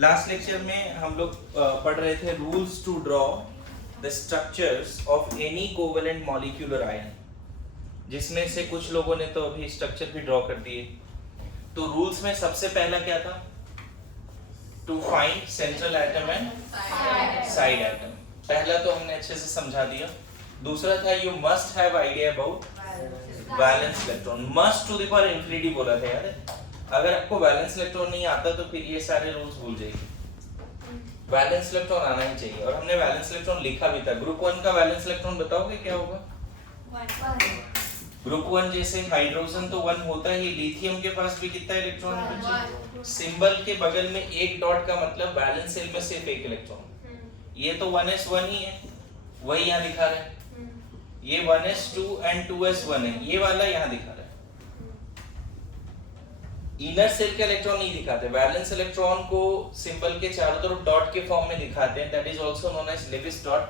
Last lecture में हम लोग पढ़ रहे थे rules to draw the structures of any covalent molecular ion, जिसमें से कुछ लोगों ने तो अभी स्ट्रक्चर भी ड्रॉ कर दिए। तो रूल्स में सबसे पहला क्या था? To find central atom and side atom. पहला तो हमने अच्छे से समझा दिया। दूसरा था you must have idea about valence electron. Must to the power infinity बोला था, याद है? अगर आपको वैलेंस इलेक्ट्रॉन नहीं आता तो फिर ये सारे रूल्स भूल जाइए। वैलेंस इलेक्ट्रॉन आना ही चाहिए। और हमने वैलेंस इलेक्ट्रॉन लिखा भी था। ग्रुप 1 का वैलेंस इलेक्ट्रॉन बताओगे क्या होगा? ग्रुप 1 जैसे हाइड्रोजन तो 1 होता ही। लिथियम के पास भी कितना इलेक्ट्रॉन है बच्चे? सिंबल के बगल में एक डॉट का मतलब वैलेंस शेल में सिर्फ एक इलेक्ट्रॉन। ये तो 1s1 ही है, वही यहाँ दिखा रहे हैं। ये 1s2 एंड 2s1 है, ये वाला यहाँ दिखा रहा है। इनर सेल का इलेक्ट्रॉन नहीं दिखाते। वैलेंस इलेक्ट्रॉन को सिंबल के चारों तरफ डॉट के फॉर्म में दिखाते हैं। That is also known as Lewis dot,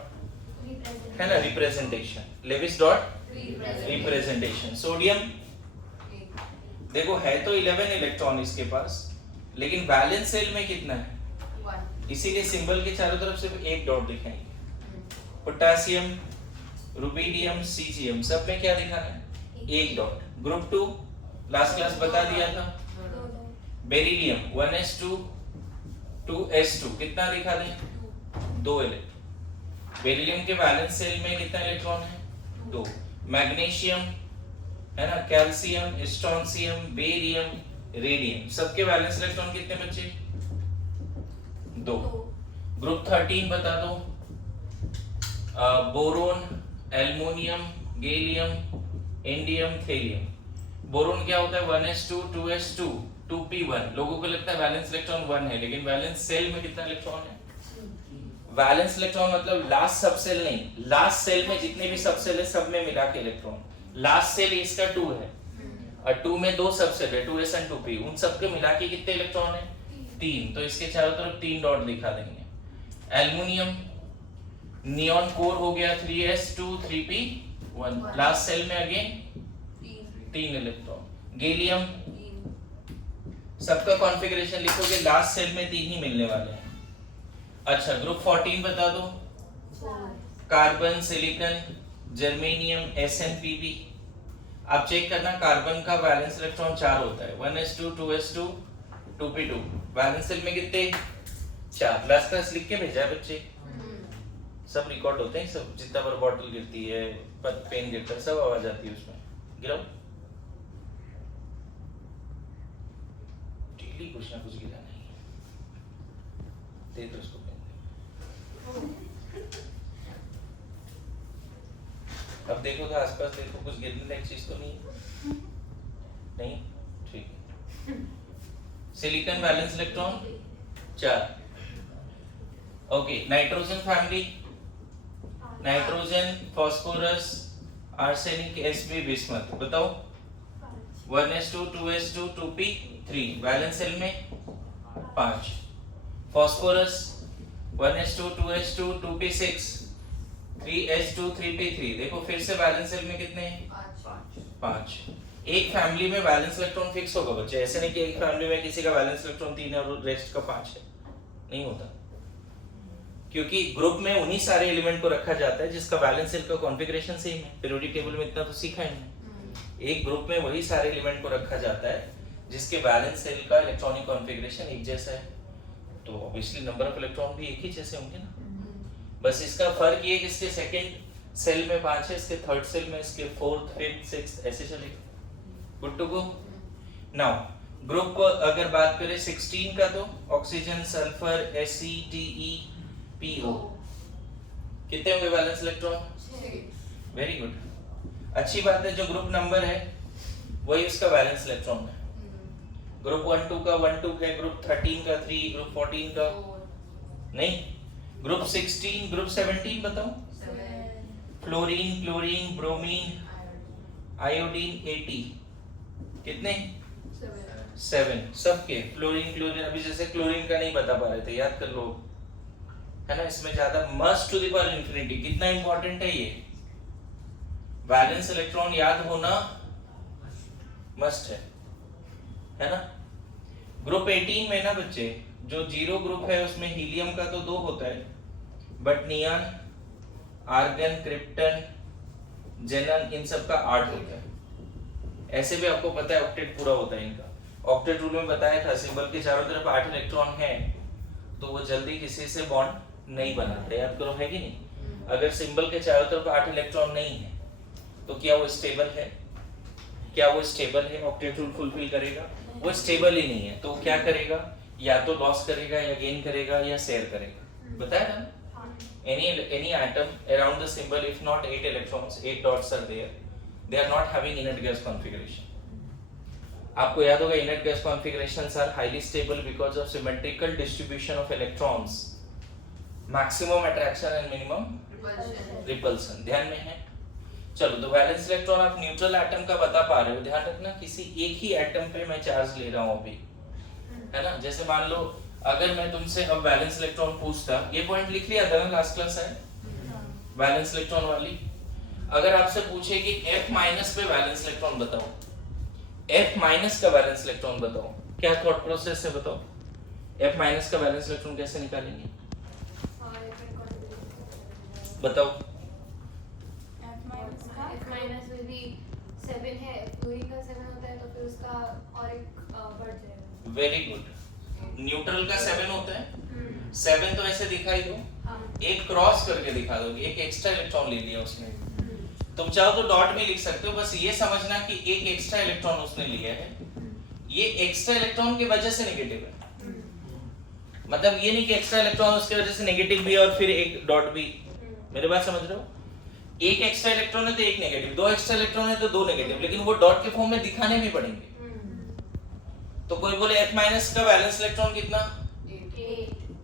है ना, representation. Lewis dot representation. Sodium देखो है तो 11 इलेक्ट्रॉन इसके पास, लेकिन वैलेंस सेल में कितना है? 1। इसीलिए सिंबल के चारों तरफ सिर्फ एक डॉट दिखाएंगे। पोटेशियम, रुबिडियम, सीजियम सब में क्या दिखाना है? एक डॉट। ग्रुप 2 लास्ट क्लास बता दिया था। बेरिलियम 1s2 2s2 कितना दिखा दें? 2 इलेक्ट्रॉन। बेरिलियम के वैलेंस सेल में कितना इलेक्ट्रॉन है? 2। मैग्नीशियम, है ना, कैल्शियम, स्ट्रोंशियम, बेरियम, रेडियम सबके वैलेंस इलेक्ट्रॉन कितने बचे? 2। ग्रुप 13 बता दो। Boron, aluminium, gallium, indium, thallium. Boron क्या होता है? 1s2 2s2 2p1। लोगों को लगता है वैलेंस इलेक्ट्रॉन 1 है, लेकिन वैलेंस सेल में कितना इलेक्ट्रॉन है? वैलेंस इलेक्ट्रॉन मतलब लास्ट सबसेल नहीं, लास्ट सेल में जितने भी सबसेल है सब में मिला के इलेक्ट्रॉन। लास्ट सेल इसका 2 है और 2 में 2 सबसेल है 2s and 2p, उन सबके मिला के कितने इलेक्ट्रॉन है? 3। तो इसके चारों तरफ 3 डॉट दिखा देंगे। एल्युमिनियम नियॉन कोर हो गया 3s2 3p1। लास्ट सेल में अगेन 3 इलेक्ट्रॉन। गैलियम सबका कॉन्फ़िगरेशन लिखोगे, लास्ट सेल में 3 ही मिलने वाले हैं। अच्छा, ग्रुप 14 बता दो। Carbon, silicon, germanium, SnPb। आप चेक करना, कार्बन का वैलेंस इलेक्ट्रॉन 4 होता है। 1s2 2s2 2p2। Valence shell में कितने? 4। लास्ट क्लास लिख के भेजा है बच्चे, सब रिकॉर्ड होते हैं। सब जितना बार बॉटल गिरती है, पेन गिरता है, सब आवाज आती है उसमें। गिराओ, डेली कुछ ना कुछ गिरा नहीं दे तो उसको पेन। अब देखो तो आसपास देखो, कुछ गिरने लायक चीज तो नहीं? नहीं, ठीक है। Silicon valence electron 4। Okay, nitrogen family, nitrogen, phosphorus, arsenic, Sb, bismuth. बताओ 1s2 2s2 2p3। Valence shell में 5। Phosphorus 1s2 2s2 2p6 3s2 3p3। देखो फिर से वैलेंस सेल में कितने हैं? 5। एक फैमिली में वैलेंस इलेक्ट्रॉन फिक्स होगा बच्चे, ऐसे नहीं कि एक फैमिली में किसी का वैलेंस इलेक्ट्रॉन 3 है और रेस्ट का 5 है, नहीं होता। क्योंकि ग्रुप में उन्हीं सारे एलिमेंट को रखा जाता है जिसका वैलेंस सेल का कॉन्फ़िगरेशन सेम है। पीरियोडिक टेबल में इतना तो सीखा ही है। एक ग्रुप में वही सारे एलिमेंट को रखा जाता है जिसके वैलेंस सेल का इलेक्ट्रॉनिक कॉन्फ़िगरेशन एक जैसा है, तो ऑब्वियसली नंबर ऑफ इलेक्ट्रॉन भी एक ही जैसे होंगे ना। बस इसका फर्क ये कि इसके सेकंड सेल में 5 है, इसके थर्ड सेल में, इसके फोर्थ, फिफ्थ, सिक्स्थ ऐसे चलेगा। Good to go. Now group अगर बात करें 16 का, तो ऑक्सीजन, सल्फर, ACTEPO कितने होंगे वैलेंस इलेक्ट्रॉन? 6। वेरी गुड, अच्छी बात है। जो ग्रुप नंबर है वही उसका वैलेंस इलेक्ट्रॉन है। ग्रुप 1 2 का 1 2 है, ग्रुप 13 का 3, ग्रुप 14 का नहीं, ग्रुप 16, ग्रुप 17 बताओ। 7। फ्लोरीन, क्लोरीन, ब्रोमीन, आयोडीन, 80 कितने? 7 सबके। फ्लोरीन, क्लोरीन, अभी जैसे क्लोरीन का नहीं बता पा रहे थे, याद कर लो, है ना। इसमें ज्यादा must to the power infinity कितना इंपॉर्टेंट है ये। वैलेंस इलेक्ट्रॉन याद होना मस्ट है ना। ग्रुप 18 में ना बच्चे जो जीरो ग्रुप है उसमें हीलियम का तो 2 होता है, बट नियॉन, आर्गन, क्रिप्टन, जेनन, इन सब का 8 होता है। ऐसे भी आपको पता है ऑक्टेट पूरा होता है इनका। ऑक्टेट रूल में बताया था सिंबल के चारों तरफ 8 इलेक्ट्रॉन है तो वो जल्दी किसी से बॉन्ड नहीं बनाते, याद करो, है कि नहीं? अगर सिंबल के चारों तरफ 8 इलेक्ट्रॉन नहीं है तो क्या वो स्टेबल है? क्या वो स्टेबल है? ऑक्टेट रूल फुलफिल करेगा? वो स्टेबल ही नहीं है तो क्या करेगा? या तो लॉस करेगा या गेन करेगा या शेयर करेगा। बताया था any atom around the symbol, if not 8 electrons, 8 dots are there, they are not having inert gas configuration. आपको याद होगा inert gas configurations are highly stable because of symmetrical distribution of electrons, maximum attraction and minimum repulsion। ध्यान में है? चलो, तो valence electron आप neutral atom का बता पा रहे हो। ध्यान रखना किसी एक ही एटम पे मैं चार्ज ले रहा हूँ अभी, है ना? जैसे मान लो अगर मैं तुमसे अब वैलेंस इलेक्ट्रॉन पूछता, ये पॉइंट लिख लिया था ना लास्ट क्लास है, वैलेंस इलेक्ट्रॉन वाली। अगर आपसे पूछे कि F माइनस पे वैलेंस इलेक्ट्रॉन बताओ, F माइनस का वैलेंस इलेक्ट्रॉन बताओ, क्या थॉट प्रोसेस से बताओ? F माइनस का वैलेंस इलेक्ट्रॉन कैसे निकालेंगे? बताओ। F माइनस विल बी 7 है, फ्लोरीन का 7 होता है तो फिर उसका और एक बढ़ जाएगा। Very good. न्यूट्रल का 7 होता है, 7 तो ऐसे दिखाई दो, एक क्रॉस करके दिखा दो, एक एक्स्ट्रा इलेक्ट्रॉन ले लिया उसने। तुम चाहो तो डॉट में लिख सकते हो, बस ये समझना कि एक एक्स्ट्रा इलेक्ट्रॉन उसने लिया है, ये एक्स्ट्रा इलेक्ट्रॉन की वजह से नेगेटिव है। मतलब ये नहीं कि एक्स्ट्रा इलेक्ट्रॉन उसकी वजह से नेगेटिव भी और फिर एक डॉट भी। मेरी बात समझ रहे हो? एक एक्स्ट्रा इलेक्ट्रॉन है तो एक नेगेटिव, 2 एक्स्ट्रा इलेक्ट्रॉन है तो 2 नेगेटिव, लेकिन वो डॉट के फॉर्म में दिखाने भी पड़ेंगे। तो कोई बोले F माइनस का वैलेंस इलेक्ट्रॉन कितना?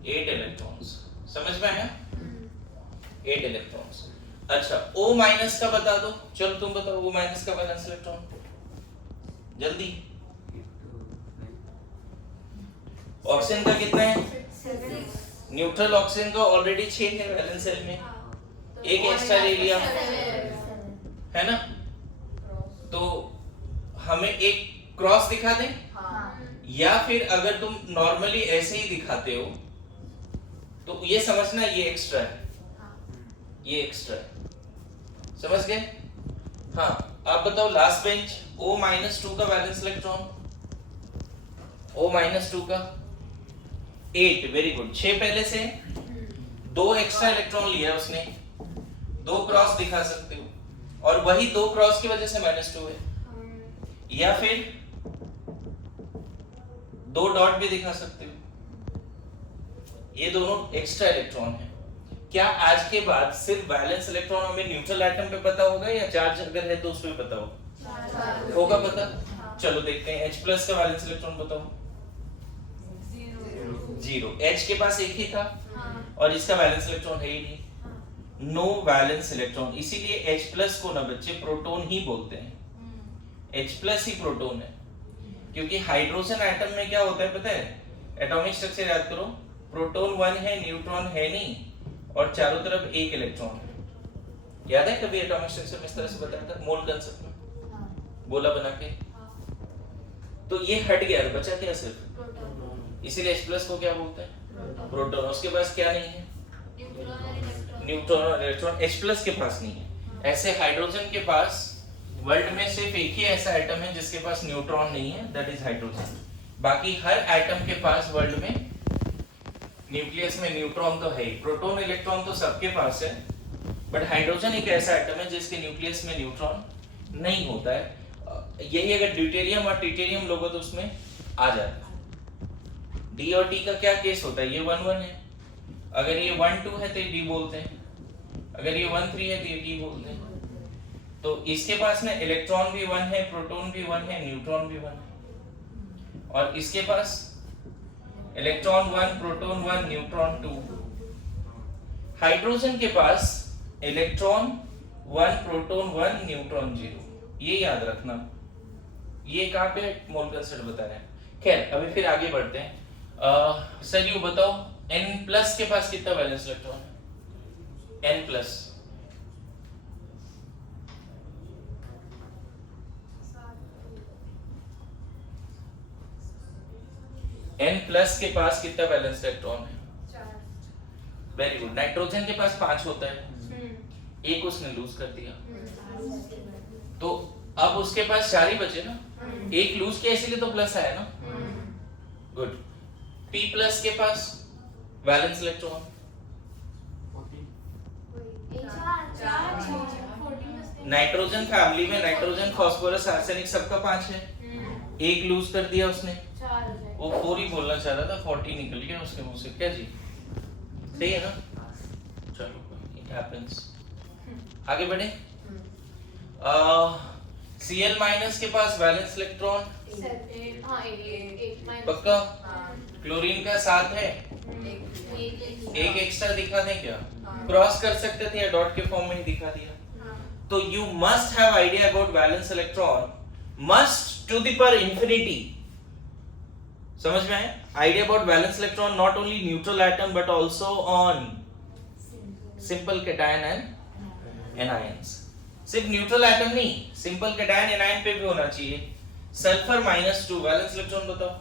8 इलेक्ट्रॉन्स। समझ में है? 8 इलेक्ट्रॉन्स। अच्छा, O माइनस का बता दो। चलो तुम बताओ O माइनस का वैलेंस इलेक्ट्रॉन जल्दी। ऑक्सीजन का कितना है? 6। न्यूट्रल ऑक्सीजन का ऑलरेडी 6 है वैलेंस सेल में, एक एक्स्ट्रा ले लिया, है ना? तो हमें एक क्रॉस दिखा दें, या फिर अगर तुम नॉर्मली ऐसे ही दिखाते हो तो ये समझना ये एक्स्ट्रा है, ये एक्स्ट्रा है। समझ गए? हाँ, आप बताओ लास्ट बेंच O-2 का वैलेंस इलेक्ट्रॉन, O-2 का 8। Very good. 6 पहले से, 2 एक्स्ट्रा इलेक्ट्रॉन लिया उसने, 2 क्रॉस दिखा सकते हो, और वही 2 क्रॉस की वजह से -2 है, या फिर 2 डॉट भी दिखा सकते हो। ये दोनों एक्स्ट्रा इलेक्ट्रॉन है। क्या आज के बाद सिर्फ वैलेंस इलेक्ट्रॉन हमें न्यूट्रल एटम पे पता होगा या चार्ज अगर है तो उस पे पता होगा? पता? चलो देखते हैं H+ का वैलेंस इलेक्ट्रॉन बताओ। 0। H के पास एक ही था और इसका वैलेंस इलेक्ट्रॉन है ही नहीं, नो वैलेंस इलेक्ट्रॉन। इसीलिए H+ को ना बच्चे प्रोटॉन ही बोलते हैं, H+ ही प्रोटॉन है। क्योंकि हाइड्रोजन एटम में क्या होता है पता है? एटॉमिक स्ट्रक्चर याद करो, प्रोटॉन 1 है, न्यूट्रॉन है नहीं, और चारों तरफ एक इलेक्ट्रॉन है। याद है कभी एटॉमिक स्ट्रक्चर में इस तरह से बताया था, मोल कंसेप्ट में गोला बना के? तो ये हट गया, बचा क्या सिर्फ, इसीलिए H+ को क्या बोलते हैं? प्रोटॉन। उसके पास क्या नहीं है? न्यूट्रॉन और इलेक्ट्रॉन। H+ के पास नहीं है। ऐसे हाइड्रोजन के पास वर्ल्ड में सिर्फ एक ही ऐसा एटम है जिसके पास न्यूट्रॉन नहीं है, दैट इज हाइड्रोजन। बाकी हर एटम के पास वर्ल्ड में न्यूक्लियस में न्यूट्रॉन तो है ही, प्रोटॉन इलेक्ट्रॉन तो सबके पास है, बट हाइड्रोजन एक ऐसा एटम है जिसके न्यूक्लियस में न्यूट्रॉन नहीं होता है। यही अगर ड्यूटेरियम और ट्रिटियम लोगो तो उसमें आ जाता है। डी और टी का क्या केस होता है? ये 1-1 है, अगर ये 1-2 है तो ये डी बोलते हैं, अगर ये 1-3 है तो ये टी बोलते हैं। तो इसके पास में इलेक्ट्रॉन भी 1 है, प्रोटॉन भी 1 है, न्यूट्रॉन भी 1 है, और इसके पास इलेक्ट्रॉन 1, प्रोटॉन 1, न्यूट्रॉन 2। हाइड्रोजन के पास इलेक्ट्रॉन 1, प्रोटॉन 1, न्यूट्रॉन 0। ये याद रखना। ये कहाँ पे मोल कंसेप्ट बता रहे हैं। खैर अभी फिर आगे बढ़ते हैं। सर यू बताओ N+ के पास कितना वैलेंस इलेक्ट्रॉन है? N+। N+ प्लस के पास कितना वैलेंस इलेक्ट्रॉन है? 4. Very good. नाइट्रोजन के पास 5 होता है, एक उसने लूज कर दिया, तो अब उसके पास 4 ही बचे ना, एक लूज किया इसीलिए तो प्लस आया ना। गुड। P प्लस के पास वैलेंस इलेक्ट्रॉन 14. नाइट्रोजन फैमिली में नाइट्रोजन, फास्फोरस, आर्सेनिक सबका 5 है, एक लूज कर दिया उसने, 4 हो जाएगा. वो 4 ही बोलना चाह रहा था, 40 निकल गया उसके मुंह से। क्या जी, सही है ना? चलो, इट हैपेंस। आगे बढ़े। Cl माइनस के पास वैलेंस इलेक्ट्रॉन 8. हाँ 8 माइनस. पक्का? क्लोरीन का 7 है, एक एक एक्स्ट्रा दिखा दें क्या? क्रॉस कर सकते थे या डॉट के फॉर्म में ही दिखा दिया। तो you must have idea about valence electron, must to the power infinity. समझ में आया? Idea about valence electron not only neutral atom but also on simple cation and anions. सिर्फ न्यूट्रल एटम नहीं, सिंपल कैटायन एनायन पे भी होना चाहिए। Sulphur -2 valence electron बताओ।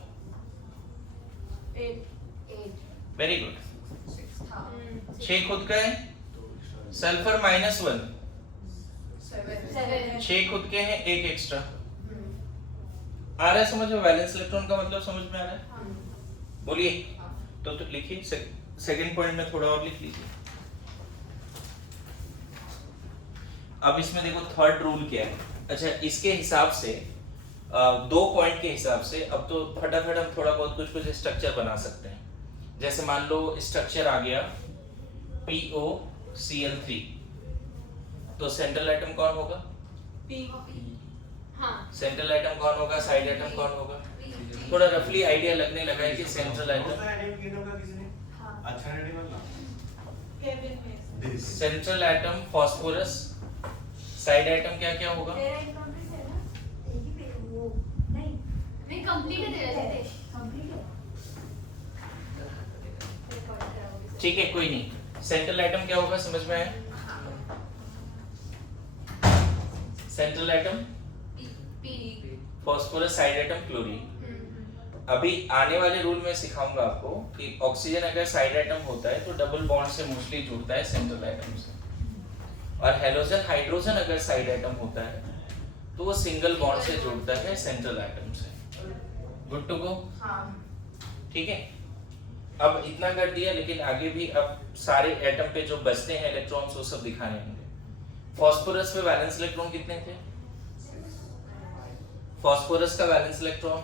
8. Very good. 6 खुद का है, सल्फर -1 7. 6 खुद के हैं, एक एक्स्ट्रा। आ रहा है समझ में? वैलेंस इलेक्ट्रॉन का मतलब समझ में आ रहा है? बोलिए। तो लिखिए, सेकंड पॉइंट में थोड़ा और लिख लीजिए। अब इसमें देखो थर्ड रूल क्या है। अच्छा, इसके हिसाब से 2 पॉइंट के हिसाब से अब तो फटाफट हम थोड़ा बहुत कुछ स्ट्रक्चर बना सकते हैं। जैसे मान लो स्ट्रक्चर आ गया POCl3, तो सेंट्रल एटम कौन होगा? हाँ. सेंट्रल एटम कौन होगा? साइड एटम कौन होगा? थोड़ा रफली आइडिया लगने लगा है कि central atom, central atom phosphorus, side atom क्या क्या होगा? नहीं कंप्लीट है तेरा रितेश. ठीक है, कोई नहीं। सेंट्रल एटम क्या होगा, समझ में आया? Central atom phosphorus, side atom chlorine. अभी आने वाले रूल में सिखाऊंगा आपको कि ऑक्सीजन अगर साइड एटम होता है तो डबल बॉन्ड से मोस्टली जुड़ता है सेंट्रल एटम से, और हेलोजन हाइड्रोजन अगर साइड एटम होता है तो वो सिंगल बॉन्ड से जुड़ता है सेंट्रल एटम से। Good to go? ठीक है। अब इतना कर दिया, लेकिन आगे भी अब सारे एटम पे जो बचते हैं इलेक्ट्रॉन्स वो सब दिखाने होंगे। फास्फोरस पे वैलेंस इलेक्ट्रॉन कितने थे? फास्फोरस का वैलेंस इलेक्ट्रॉन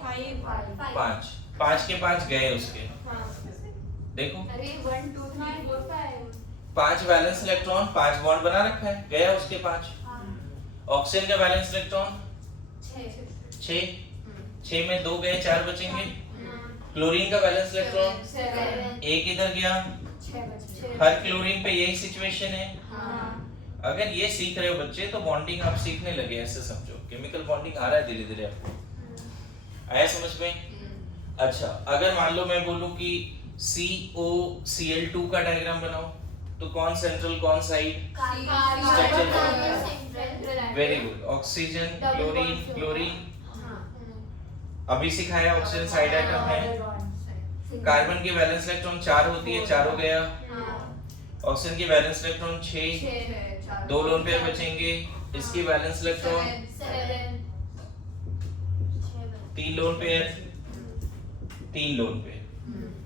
5। 5 के 5 गए उसके, देखो अरे 1 2 3 4 5. 5 वैलेंस इलेक्ट्रॉन, 5 बॉन्ड बना रखा है, गया उसके 5। ऑक्सीजन का वैलेंस इलेक्ट्रॉन 6। 6 में 2 गए, 4 बचेंगे। क्लोरीन का वैलेंस इलेक्ट्रॉन 7. 1 इधर गया। 6 बचे. हर क्लोरीन पे यही सिचुएशन है। अगर ये सीख रहे हो बच्चे तो बॉन्डिंग आप सीखने लगे, ऐसे समझो। केमिकल बॉन्डिंग आ रहा है धीरे धीरे आपको, आया समझ में? अच्छा, अगर मान लो मैं बोलूं कि COCl2 का डायग्राम बनाओ, तो कौन सेंट्रल कौन side? Very good. Oxygen chlorine chlorine, अभी सिखाया ऑक्सीजन साइड एटम है। कार्बन की वैलेंस इलेक्ट्रॉन 4 होती है, 4 हो गया। ऑक्सीजन की वैलेंस इलेक्ट्रॉन 6, 2 लोन पेयर बचेंगे। इसकी valence electron 3 lone pair, 3 lone pair.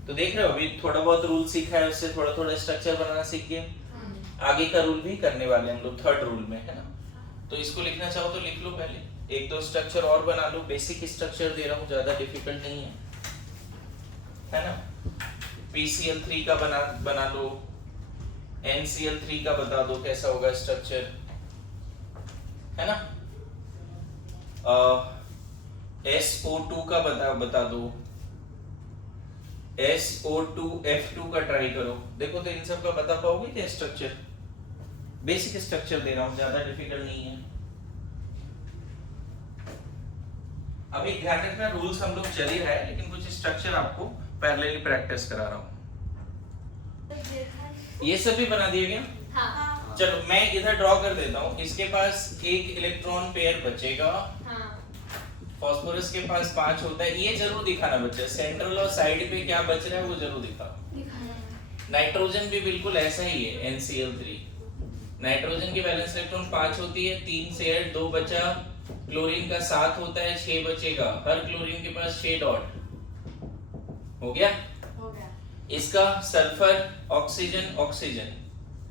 तो देख रहे हो, अभी थोड़ा बहुत रूल सीखा है, उससे थोड़ा थोड़ा स्ट्रक्चर बनाना सीख गए। आगे का रूल भी करने वाले हम लोग थर्ड रूल में, है ना? तो इसको लिखना चाहो तो लिख लो पहले, एक दो स्ट्रक्चर और बना लो। बेसिक स्ट्रक्चर दे रहा हूँ, ज्यादा डिफिकल्ट नहीं है ना? PCl3 का बना लो, NCl3 का बता दो कैसा होगा स्ट्रक्चर, है ना? SO2 का बता दो, SO2F2 का ट्राई करो। देखो तो इन सब का बता पाओगे क्या स्ट्रक्चर? बेसिक स्ट्रक्चर दे रहा हूँ, ज्यादा डिफिकल्ट नहीं है। अभी ध्यान रखना, रूल्स हम लोग चल ही रहा है, लेकिन कुछ स्ट्रक्चर आपको पैरेलली प्रैक्टिस करा रहा हूँ। ये सब भी बना दिया गया? हाँ. चलो मैं इधर ड्रॉ कर देता हूँ। इसके पास एक इलेक्ट्रॉन पेयर बचेगा, फास्फोरस के पास 5 होता है, ये जरूर दिखाना बच्चा, सेंट्रल और साइड पे क्या बच रहा है वो जरूर दिखाओ। नाइट्रोजन भी बिल्कुल ऐसा ही है, NCl3। नाइट्रोजन की वैलेंस इलेक्ट्रॉन 5 होती है, 3 से 2 बचा, क्लोरीन का 7 होता है, 6 बचेगा, हर क्लोरीन के पास 6 डॉट हो गया। इसका sulphur, oxygen, oxygen,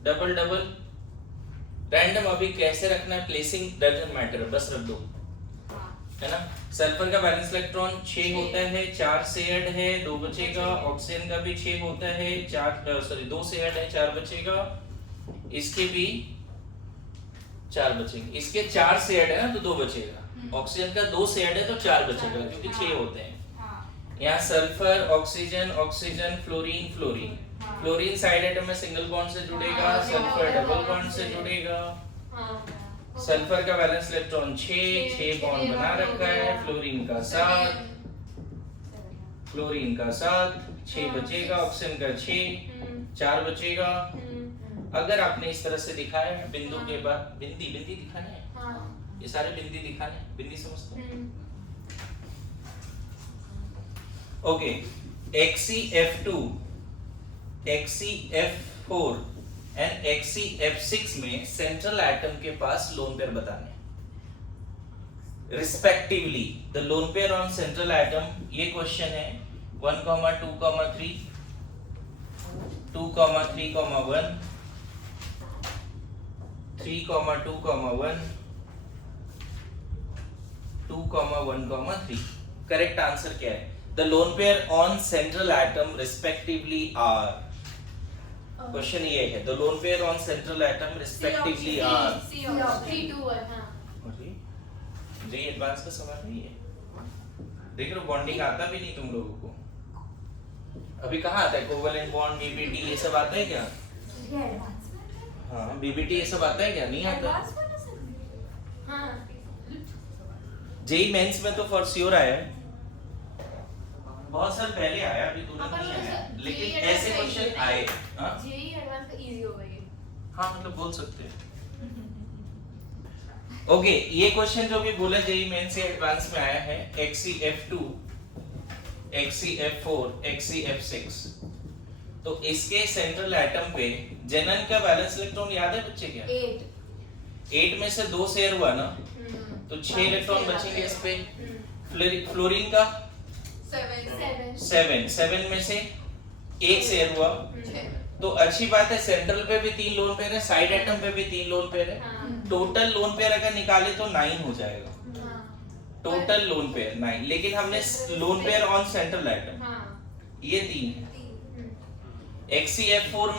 double double, random, अभी कैसे रखना है प्लेसिंग डजंट मैटर, बस रख दो, है ना। सल्फर का वैलेंस इलेक्ट्रॉन 6 होता है, 4 से ऐड है, 2 बचेगा, ऑक्सीजन का भी 6 होता है, 2 से ऐड है, 4 बचेगा, इसके भी 4 बचेंगे, इसके 4 से ऐड है ना तो 2 बचेगा, ऑक्सीजन का 2 से ऐड है तो 4 बचेगा क्योंकि 6 होते हैं। यहाँ sulphur, oxygen, oxygen, fluorine, fluorine, fluorine side atom में सिंगल बॉन्ड से जुड़ेगा, सल्फर डबल बॉन्ड से जुड़ेगा। सल्फर का वैलेंस इलेक्ट्रॉन 6 बॉन्ड बना रखा है, फ्लोरीन का 7, फ्लोरीन का 7, 6 बचेगा, ऑक्सीजन का 6, 4 बचेगा। अगर आपने इस तरह से दिखाया बिंदु के बाद, बिंदी दिखाना है, ये सारे बिंदी दिखाने, बिंदी समझते हैं। Okay, XeF2, XeF4 and XeF6 में सेंट्रल एटम के पास लोन पेयर बताने respectively. The lone pair on central atom, ये क्वेश्चन है 1, 2, 3, 2, 3, 1, 3, 2, 1, 2, 1, 3। करेक्ट आंसर क्या है? The lone pair on central atom respectively are, question ये है, the lone pair on central atom respectively are, 3, 2, 1, हाँ। जी advance का सवाल नहीं है, देख रहे हो बॉन्डिंग आता भी नहीं तुम लोगों को। अभी कहाँ आता है कोवेलेंट बॉन्ड, BBT ये सब आता है क्या? हाँ BBT ये सब आता है क्या? नहीं आता। हाँ जेई मेंस में तो फॉर श्योर आया है, बहुत साल पहले आया, अभी तुरंत नहीं आया, लेकिन ऐसे क्वेश्चन आए। हाँ जेई एडवांस का इजी हो गई। हाँ मतलब बोल सकते हैं। ओके, ये क्वेश्चन जो भी बोला जेई मेंस से एडवांस में आया है, XeF2, XeF4, XeF6, तो इसके सेंट्रल एटम पे जेनन का वैलेंस इलेक्ट्रॉन याद है बच्चे क्या? 8 में से 2 शेयर हुआ ना, तो 6 इलेक्ट्रॉन बचेंगे इस पे। फ्लोरीन का 7 में से 1 शेयर हुआ, तो अच्छी बात है, सेंट्रल पे भी 3 लोन पेयर है, साइड एटम पे भी 3 लोन पेयर है, टोटल लोन पेयर अगर निकाले तो 9 हो जाएगा, टोटल लोन पेयर 9, लेकिन हमने lone pair on central atom ये 3 है। XeF4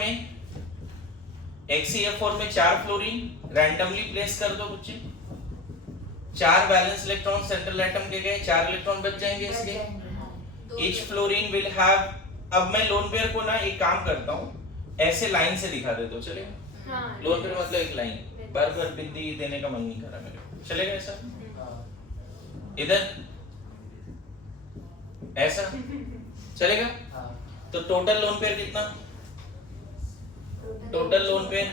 में 4 फ्लोरीन रैंडमली प्लेस कर दो बच्चे, 4 वैलेंस इलेक्ट्रॉन सेंट्रल एटम के गए, 4 इलेक्ट्रॉन बच जाएंगे इसके। Each fluorine will have, अब मैं लोन पेयर को ना एक काम करता हूँ, ऐसे लाइन से दिखा देता हूँ, चलेगा? लोन पेयर मतलब एक लाइन, बार बार बिंदी देने का मन नहीं कर रहा मेरे को, चलेगा ऐसा? इधर ऐसा चलेगा? तो टोटल लोन पेयर कितना? Total lone pair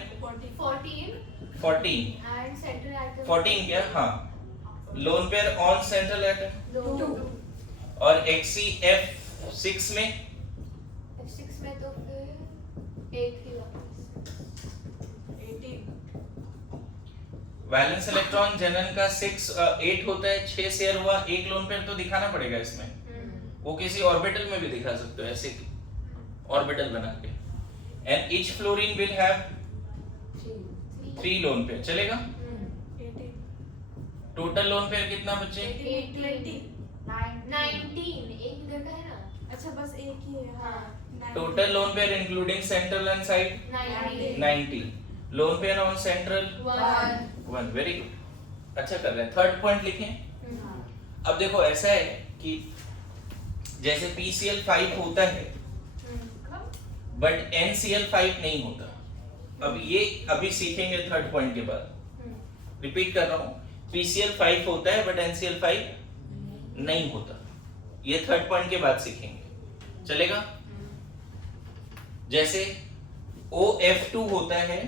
14 and central atom 14 क्या? हाँ, lone pair on central atom 2 और XeF6 में F6 में तो फिर एक ही वापस 18। वैलेंस इलेक्ट्रॉन जनन का 8 होता है, 6 शेयर हुआ, एक लोन पेयर तो दिखाना पड़ेगा इसमें, वो किसी ऑर्बिटल में भी दिखा सकते हो ऐसे ऑर्बिटल बना के। And each fluorine will have 3 lone pair, चलेगा? टोटल लोन पेयर कितना बच्चे? 19 एक इधर का है ना। अच्छा बस एक ही है। हाँ total lone pair including central and side 90, lone pair on central 1। Very good, अच्छा कर रहे हैं। थर्ड पॉइंट लिखें। अब देखो ऐसा है कि जैसे PCl5 होता है बट NCl5 नहीं होता। अब ये अभी सीखेंगे थर्ड पॉइंट के बाद, रिपीट कर रहा हूँ, PCl5 होता है बट NCl5 नहीं होता, ये थर्ड पॉइंट के बाद सीखेंगे, चलेगा? जैसे OF2 होता है,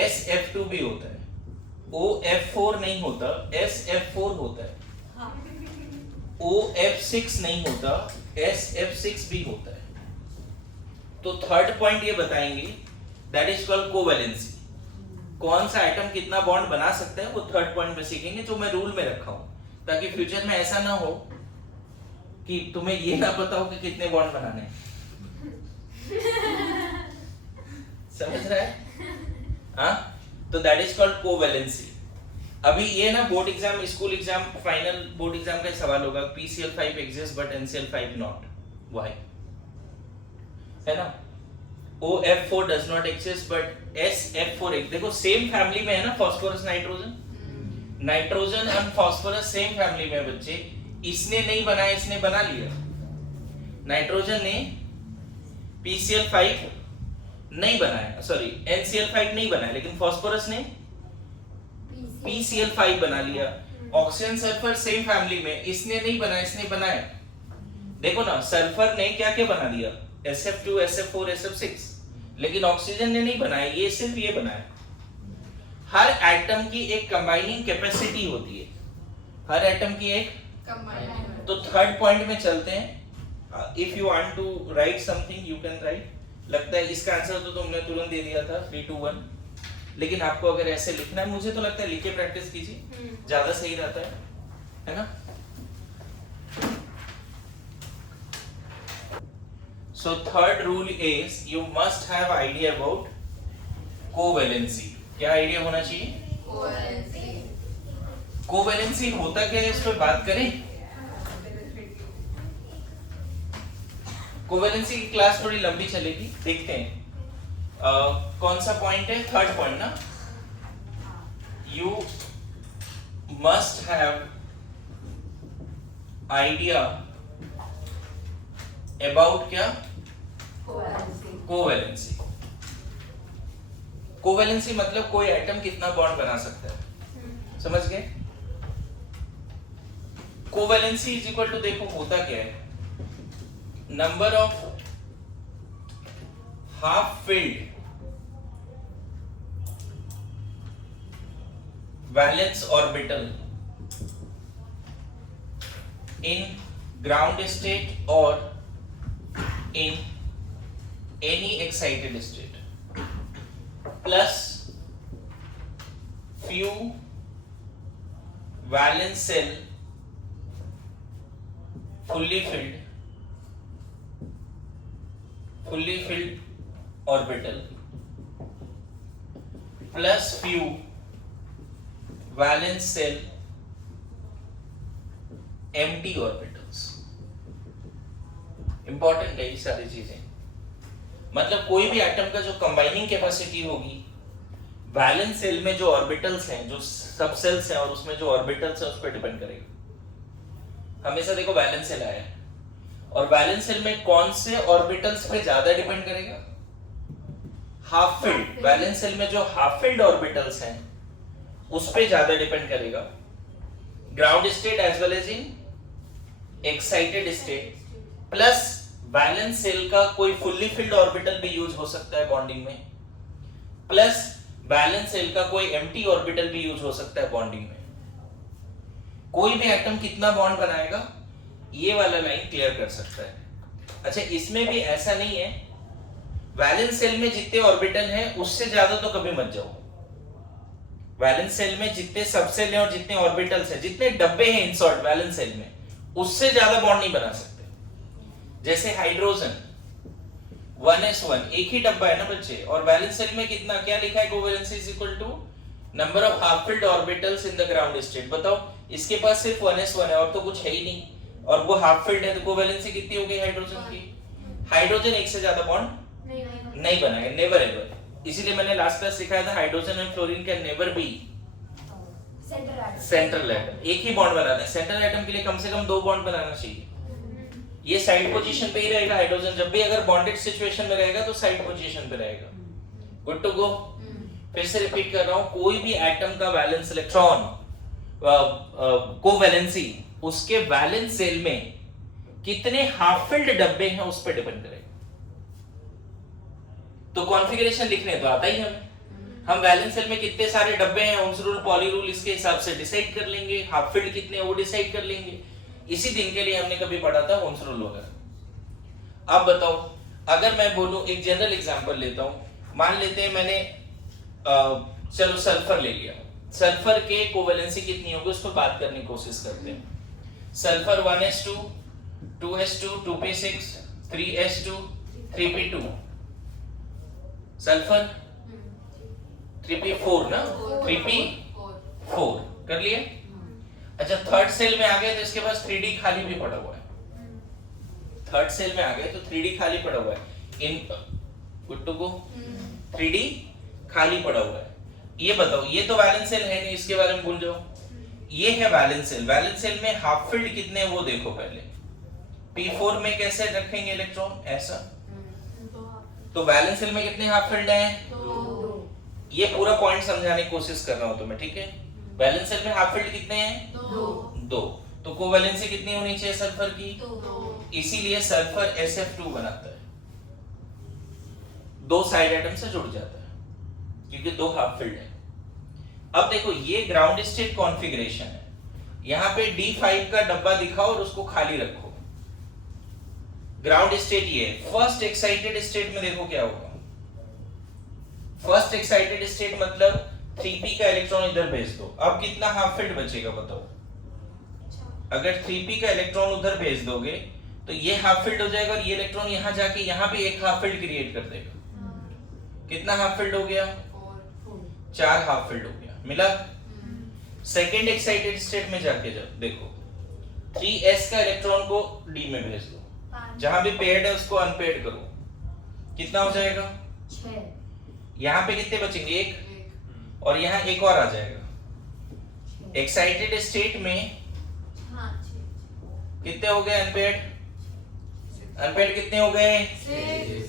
SF2 भी होता है, OF4 नहीं होता, SF4 होता है, OF6 नहीं होता, SF6 भी होता है। तो थर्ड पॉइंट ये बताएंगे, दैट इज कॉल्ड कोवैलेंसी। कौन सा एटम कितना बॉन्ड बना सकता है वो थर्ड पॉइंट में सीखेंगे, जो मैं रूल में रखा हूं, ताकि फ्यूचर में ऐसा ना हो कि तुम्हें ये ना पता हो कि कितने बॉन्ड बनाने हैं। समझ रहा है? हाँ, तो दैट इज कॉल्ड कोवैलेंसी। अभी ये ना board exam, school exam, final board exam का सवाल होगा, PCl5 exists but NCl5 not, why? है ना? OF4 does not exist but SF4 exists। देखो सेम फैमिली में है ना फास्फोरस नाइट्रोजन, नाइट्रोजन और फास्फोरस सेम फैमिली में बच्चे, इसने नहीं बनाया, इसने बना लिया। नाइट्रोजन ने PCl5 नहीं बनाया, सॉरी NCl5 नहीं बनाया, लेकिन फास्फोरस ने PCl5 बना लिया। ऑक्सीजन सल्फर सेम फैमिली में, इसने नहीं बनाया, इसने बनाया। देखो ना, सल्फर ने क्या क्या बना दिया, SF2 SF4 SF6, लेकिन ऑक्सीजन ने नहीं बनाया, ये सिर्फ ये बनाया। हर एटम की एक कंबाइनिंग कैपेसिटी होती है, हर एटम की एक। तो थर्ड पॉइंट में चलते हैं। If you want to write something you can write. लगता है इसका आंसर तो तुमने तुरंत दे दिया था 3 2 1, लेकिन आपको अगर ऐसे लिखना है, मुझे तो लगता है लिख के प्रैक्टिस कीजिए, ज्यादा सही रहता है ना? So third rule is you must have idea about covalency। क्या आइडिया होना चाहिए? कोवैलेंसी होता क्या है, इस पर बात करें। कोवैलेंसी की क्लास थोड़ी लंबी चलेगी, देखते हैं। कौन सा पॉइंट है, थर्ड पॉइंट ना। You must have idea about क्या, कोवैलेंसी। कोवैलेंसी मतलब कोई एटम कितना बॉन्ड बना सकता है, समझ गए? कोवैलेंसी इज इक्वल टू, देखो होता क्या है, number of half field valence orbital in ground state और in any excited state plus few valence cell fully filled orbital plus few valence cell empty orbitals। Important है ये सारी चीजें। मतलब कोई भी एटम का जो कंबाइनिंग कैपेसिटी होगी, वैलेंस सेल में जो ऑर्बिटल्स हैं, जो सब सेल्स हैं और उसमें जो ऑर्बिटल्स हैं, उस पर डिपेंड करेगा। हमेशा देखो वैलेंस सेल आया है, और वैलेंस सेल में कौन से ऑर्बिटल्स पे ज्यादा डिपेंड करेगा, हाफ फिल्ड। वैलेंस सेल में जो हाफ फिल्ड ऑर्बिटल्स हैं उस पे ज्यादा डिपेंड करेगा, ground state as well as in excited state. Plus valence shell का कोई फुल्ली फिल्ड ऑर्बिटल भी यूज हो सकता है बॉन्डिंग में, प्लस वैलेंस सेल का कोई एम्प्टी ऑर्बिटल भी यूज हो सकता है बॉन्डिंग में। कोई भी एटम कितना बॉन्ड बनाएगा, ये वाला लाइन क्लियर कर सकता है। अच्छा, इसमें भी ऐसा नहीं है, वैलेंस सेल में जितने ऑर्बिटल हैं उससे ज्यादा तो कभी मत जाओ। वैलेंस सेल में जितने सबसेल हैं और जितने ऑर्बिटल्स हैं, जितने डब्बे हैं इंसर्ट वैलेंस सेल में, उससे ज्यादा बॉन्ड नहीं बना सकते। जैसे हाइड्रोजन 1s1 एक ही डब्बा है ना बच्चे, और वैलेंस सेल में कितना, क्या लिखा है, covalency is equal to number of half filled orbitals in the ground state. बताओ, इसके पास सिर्फ 1s1 है और तो कुछ है ही नहीं, और वो हाफ फिल्ड है, तो कोवैलेंसी कितनी हो गई हाइड्रोजन की? हाइड्रोजन एक से ज्यादा बॉन्ड नहीं बनाएगा, नेवर एवर। इसीलिए मैंने लास्ट क्लास सिखाया था, hydrogen and fluorine can never be central atom. एक ही बॉन्ड बनाते हैं, सेंट्रल एटम के लिए कम से कम 2 बॉन्ड बनाना चाहिए। ये साइड पोजीशन पे ही रहेगा हाइड्रोजन, जब भी अगर बॉन्डेड सिचुएशन में रहेगा तो साइड पोजीशन पे रहेगा। Good to go. फिर से रिपीट कर रहा हूं, कोई भी एटम का वैलेंस इलेक्ट्रॉन कोवैलेंसी उसके वैलेंस सेल में कितने हाफ फिल्ड डब्बे हैं उस पर डिपेंड करेगा। तो कॉन्फ़िगरेशन लिखने तो आता ही हमें, हम वैलेंस सेल में कितने सारे डब्बे हैं, ओम्स रूल, पॉली रूल, इसके हिसाब से डिसाइड कर लेंगे। हाफ फिल्ड कितने वो डिसाइड कर लेंगे। इसी दिन के लिए हमने कभी पढ़ा था ओम्स रूल वगैरह। अब बताओ, अगर मैं बोलूं, एक जनरल एग्जांपल लेता हूं, मान लेते हैं मैंने चलो सल्फर ले लिया, सल्फर के कोवेलेंसी कितनी होगी उस पर बात करने की कोशिश करते हैं। Sulphur 1s2 2s2 2p6 3s2 3p2, sulphur 3p4 ना, 3p4 कर लिए। अच्छा, थर्ड सेल में आ गए तो इसके पास 3d खाली भी पड़ा हुआ है। थर्ड सेल में आ गए तो 3d खाली पड़ा हुआ है। In good to go, 3d खाली पड़ा हुआ है। ये बताओ, ये तो वैलेंस सेल है नहीं, इसके बारे में भूल जाओ। ये है वैलेंस सेल। वैलेंस सेल में हाफ फील्ड कितने हैं वो देखो पहले। p4 में कैसे रखेंगे इलेक्ट्रॉन, ऐसा। तो वैलेंस सेल में कितने हाफ फील्ड हैं? ये पूरा पॉइंट समझाने की कोशिश कर रहा हूं तुम्हें, ठीक है। वैलेंस सेल में हाफ फील्ड कितने हैं? 2। तो कोवैलेंसी कितनी होनी चाहिए सल्फर की? 2। इसीलिए सल्फर SF2 बनाता है, 2 साइड एटम से जुड़ जाता है क्योंकि 2 हाफ फील्ड है। अब देखो, ये ग्राउंड स्टेट कॉन्फ़िगरेशन है। यहां पे D5 का डब्बा दिखाओ और उसको खाली रखो। ग्राउंड स्टेट ये है। फर्स्ट एक्साइटेड स्टेट में देखो क्या होगा। फर्स्ट एक्साइटेड स्टेट मतलब 3p का इलेक्ट्रॉन इधर भेज दो। अब कितना हाफ फील्ड बचेगा बताओ? अगर 3p का इलेक्ट्रॉन उधर भेज दोगे तो ये हाफ फील्ड हो जाएगा और ये इलेक्ट्रॉन यहां जाके यहां पे एक हाफ फील्ड क्रिएट कर देगा। कितना हाफ फील्ड हो गया? 4 हाफ फील्ड हो गया। मिला? सेकेंड एक्साइटेड स्टेट में जाके जब देखो 3s का इलेक्ट्रॉन को d में भेज दो, जहां भी पेयर्ड है उसको अनपेयर्ड करो, कितना हो जाएगा? 6। यहाँ पे कितने बचेंगे? 1। और यहाँ एक और आ जाएगा। एक्साइटेड स्टेट में कितने हो गए अनपेयर्ड? अनपेयर्ड कितने हो गए?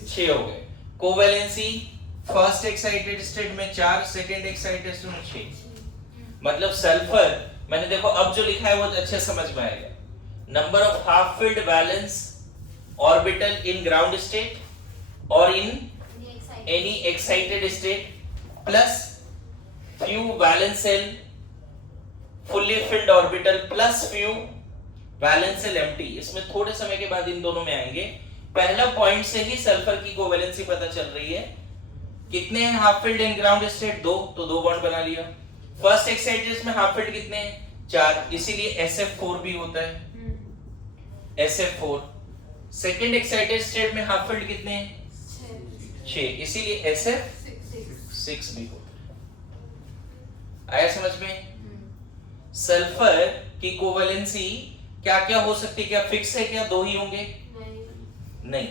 6 हो गए। कोवैलेंसी फर्स्ट एक्साइटेड स्टेट में 4, सेकंड एक्साइटेड स्टेट में 6। मतलब सल्फर, मैंने देखो अब जो लिखा है वो अच्छे समझ में आएगा। Number of half field balance orbital in ground state और इन any excited state plus few valence shell fully filled orbital plus few valence shell empty। इसमें थोड़े समय के बाद इन दोनों में आएंगे। पहला पॉइंट से ही सल्फर की कोवैलेंसी पता चल रही है। कितने हैं हाफ फील्ड इन ग्राउंड स्टेट? 2, तो 2 बॉन्ड बना लिया। फर्स्ट एक्साइटेड में हाफ फील्ड कितने हैं? 4, इसीलिए SF4 भी होता है, SF4। सेकंड एक्साइटेड स्टेट में हाफ फील्ड कितने हैं? 6, इसीलिए SF6 भी होता है। आया समझ में? सल्फर की कोवैलेंसी क्या क्या हो सकती है? क्या फिक्स है? क्या 2 ही होंगे? नहीं,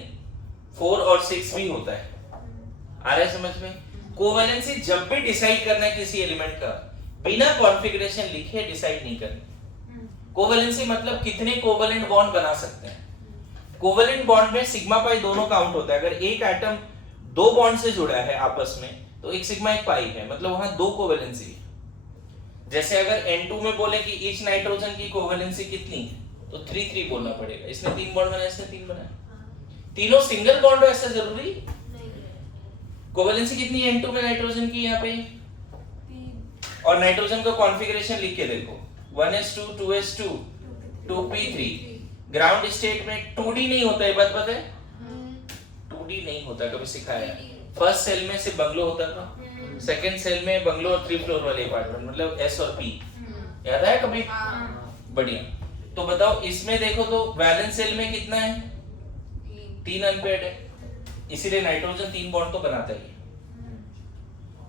4 और 6 भी होता है। आ रहा है समझ में? कोवैलेंसी जब भी डिसाइड करना है किसी एलिमेंट का, बिना कॉन्फ़िगरेशन लिखे डिसाइड नहीं करनी। कोवैलेंसी मतलब कितने कोवैलेंट बॉन्ड बना सकते हैं। कोवैलेंट बॉन्ड में सिग्मा पाई दोनों काउंट होता है। अगर एक एटम 2 बॉन्ड से जुड़ा है आपस में तो एक सिग्मा एक पाई है, मतलब वहां 2 कोवैलेंसी है। जैसे अगर N2 में बोले कि ईच नाइट्रोजन की कोवैलेंसी कितनी है तो 3 बोलना पड़ेगा। इसने 3 बॉन्ड बनाया, इसने 3 बनाया। तीनों सिंगल बॉन्ड हो ऐसा जरूरी? कोवैलेंसी कितनी है N2 में नाइट्रोजन की? यहाँ पे 3। और नाइट्रोजन का कॉन्फ़िगरेशन लिख के देखो, 1s2 2s2 2p3। Ground state में 2d नहीं होता है, बात पता है? 2d नहीं होता, कभी सिखाया। फर्स्ट सेल में सिर्फ बंगलो होता था, सेकंड सेल में बंगलो और 3 फ्लोर वाले अपार्टमेंट, मतलब S और P। याद है कभी? बढ़िया। तो बताओ इसमें देखो तो वैलेंस सेल में कितना है? 3 अनपेयर्ड है, इसीलिए नाइट्रोजन 3 बॉन्ड तो बनाता है।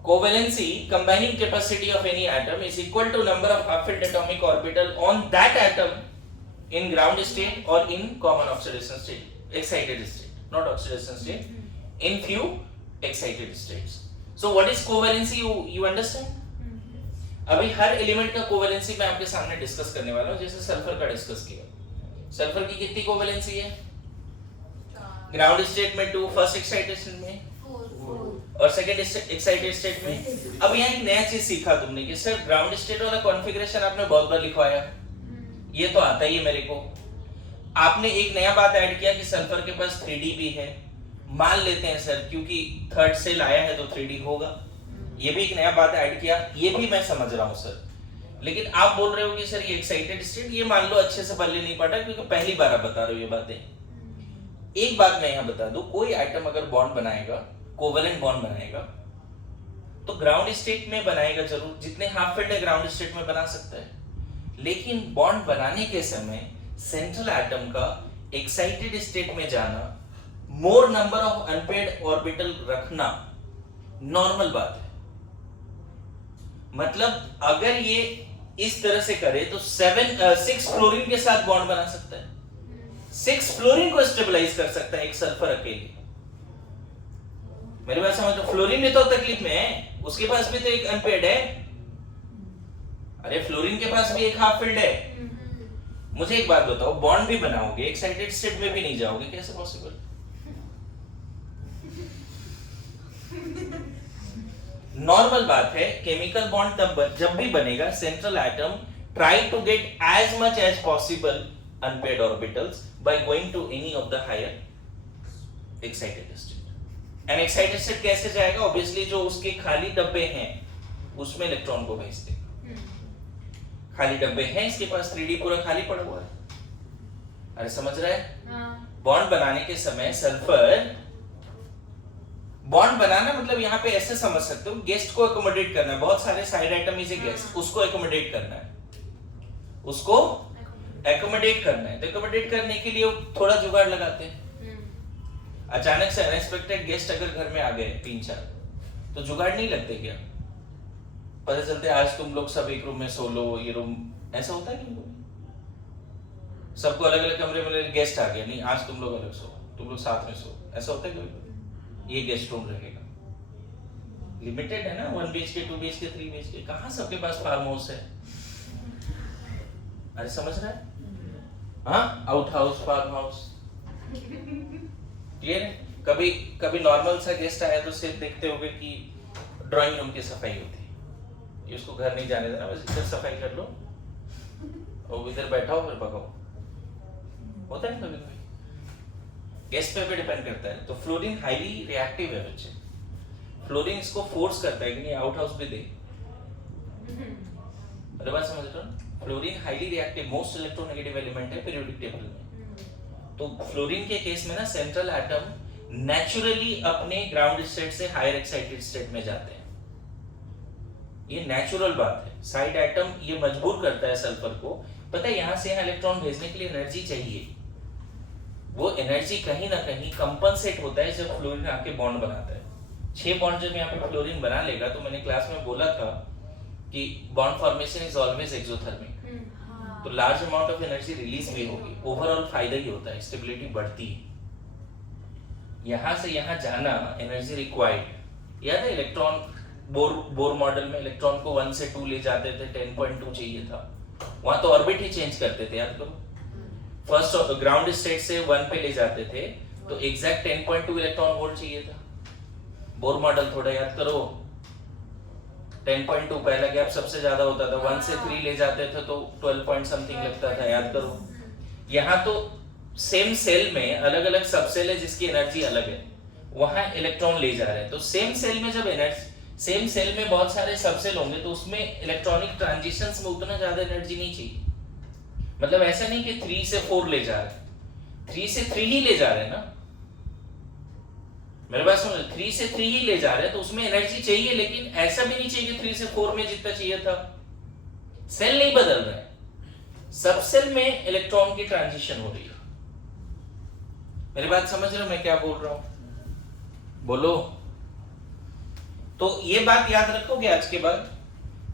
Covalency combining capacity of any atom is equal to number of half filled atomic orbital on that atom in ground state और in common oxidation state, excited state, not oxidation state, in few excited states. So what is covalency? You understand? अभी हर element का covalency मैं आपके सामने discuss करने वाला हूं। जैसे सल्फर का डिस्कस किया, सल्फर की कितनी कोवैलेंसी है? ग्राउंड स्टेट में 2, फर्स्ट एक्साइटेशन में 4 और सेकंड एक्साइटेड स्टेट में। अब यहाँ एक नया चीज सीखा तुमने कि सर ग्राउंड स्टेट वाला कॉन्फ़िगरेशन आपने बहुत बार लिखवाया, ये तो आता ही है मेरे को। आपने एक नया बात ऐड किया कि सल्फर के पास 3D भी है। मान लेते हैं सर क्योंकि थर्ड सेल आया है तो 3D होगा, ये भी एक नया बात ऐड किया, ये भी मैं समझ रहा हूं सर। लेकिन आप बोल रहे हो कि सर ये एक्साइटेड स्टेट, ये मान लो अच्छे से पहले नहीं पढ़ा क्योंकि पहली बार आप बता रहे हो ये बातें। एक बात मैं यहां बता दूं, कोई आइटम अगर बॉन्ड बनाएगा, कोवेलेंट बॉन्ड बनाएगा, तो ग्राउंड स्टेट में बनाएगा जरूर, जितने हाफ फील्ड है ग्राउंड स्टेट में बना सकता है। लेकिन बॉन्ड बनाने के समय सेंट्रल एटम का एक्साइटेड स्टेट में जाना, मोर नंबर ऑफ अनपेयर्ड ऑर्बिटल रखना नॉर्मल बात है। मतलब अगर ये इस तरह से करे तो 6 फ्लोरीन के साथ बॉन्ड बना सकता है, 6 फ्लोरीन को स्टेबलाइज कर सकता है एक सल्फर अकेले। मेरी बात समझो, फ्लोरीन भी तो तकलीफ में है, उसके पास भी तो एक अनपेयर्ड है। अरे फ्लोरीन के पास भी एक हाफ फील्ड है। मुझे एक बात बताओ, बॉन्ड भी बनाओगे, एक्साइटेड स्टेट में भी नहीं जाओगे, कैसे पॉसिबल? नॉर्मल बात है, केमिकल बॉन्ड तब जब भी बनेगा central atom try to get as much as possible unpaired orbitals by going to any of the higher excited state. And excited state कैसे जाएगा? ऑब्वियसली जो उसके खाली डब्बे हैं उसमें इलेक्ट्रॉन को भेज देगा। खाली डब्बे हैं इसके पास, 3D पूरा खाली पड़ा हुआ है। अरे समझ रहे हैं? बॉन्ड बनाने के समय सल्फर बॉन्ड बनाना मतलब यहाँ पे ऐसे समझ सकते हो, गेस्ट को एकोमोडेट करना है। बहुत सारे side item is a guest, उसको एकोमोडेट करना है, उसको एकोमोडेट करना है। तो एकोमोडेट करने के लिए थोड़ा जुगाड़ लगाते हैं। अचानक से अनएक्सपेक्टेड गेस्ट अगर घर में आ गए 3-4, तो जुगाड़ नहीं लगते क्या? पता चलते आज तुम लोग सब एक रूम में सो लो, ये रूम ऐसा होता है क्यों? सबको अलग अलग कमरे में, गेस्ट आ गया, नहीं आज तुम लोग अलग सो, तुम लोग साथ में सो, ऐसा होता है कभी? ये गेस्ट रूम रहेगा, लिमिटेड है ना, 1 BHK 2 BHK 3 BHK, कहां सबके पास फार्म हाउस है? अरे समझ रहा है? हाँ, out house, farm house, clear है? कभी कभी नॉर्मल सा गेस्ट आया तो सिर्फ देखते होगे कि ड्राइंग रूम की सफाई होती है, उसको घर नहीं जाने देना, बस इधर सफाई कर लो और इधर बैठाओ फिर पकाओ, होता है कभी कभी। गेस्ट पे भी डिपेंड करता है। तो फ्लोरीन हाईली रिएक्टिव है बच्चे, फ्लोरीन इसको फोर्स करता है कि नहीं आउट हाउस भी दे। अरे बात समझ रहे हो? Fluorine highly reactive, most electronegative element है पीरियोडिक टेबल में। तो फ्लोरीन के केस में ना सेंट्रल एटम नेचुरली अपने ग्राउंड स्टेट से हायर एक्साइटेड स्टेट में जाते हैं। ये नेचुरल बात है। साइड एटम ये मजबूर करता है सल्फर को, पता है यहां से यहां इलेक्ट्रॉन भेजने के लिए एनर्जी चाहिए, वो एनर्जी कहीं ना कहीं कंपनसेट होता है जब फ्लोरीन आके बॉन्ड बनाता है। 6 बॉन्ड जब यहाँ पे फ्लोरीन बना लेगा, तो मैंने क्लास में बोला था कि bond formation is always exothermic, तो large amount of energy release भी होगी, ओवरऑल फायदा ही होता है, स्टेबिलिटी बढ़ती है। यहां से यहां जाना एनर्जी रिक्वायर्ड। याद है इलेक्ट्रॉन बोर मॉडल में इलेक्ट्रॉन को 1 से 2 ले जाते थे, 10.2 चाहिए था, वहां तो ऑर्बिट ही चेंज करते थे, याद करो। फर्स्ट ग्राउंड स्टेट से 1 पे ले जाते थे तो एग्जैक्ट 10.2 इलेक्ट्रॉन वोल्ट चाहिए था। बोर मॉडल थोड़ा याद करो, 10.2 पहला गैप सबसे ज्यादा होता था, 1 से 3 ले जाते थे तो 12 पॉइंट समथिंग लगता था, याद करो। यहाँ तो सेम सेल में अलग अलग सबसेल है जिसकी एनर्जी अलग है, वहां इलेक्ट्रॉन ले जा रहे हैं। तो सेम सेल में जब सेम सेल में बहुत सारे सबसेल होंगे तो उसमें इलेक्ट्रॉनिक ट्रांजिशंस में उतना ज्यादा एनर्जी नहीं चाहिए। मतलब ऐसा नहीं कि 3 से 4 ले जा रहे हैं, 3 से 3 ही ले जा रहे हैं ना, मेरे पास समझो, 3 से 3 ही ले जा रहे हैं तो उसमें एनर्जी चाहिए, लेकिन ऐसा भी नहीं चाहिए कि 3 से 4 में जितना चाहिए था। सेल नहीं बदल रहा है, सब सेल में इलेक्ट्रॉन की ट्रांजिशन हो रही है। मेरी बात समझ रहे हो मैं क्या बोल रहा हूं? बोलो। तो ये बात याद रखोगे आज के बाद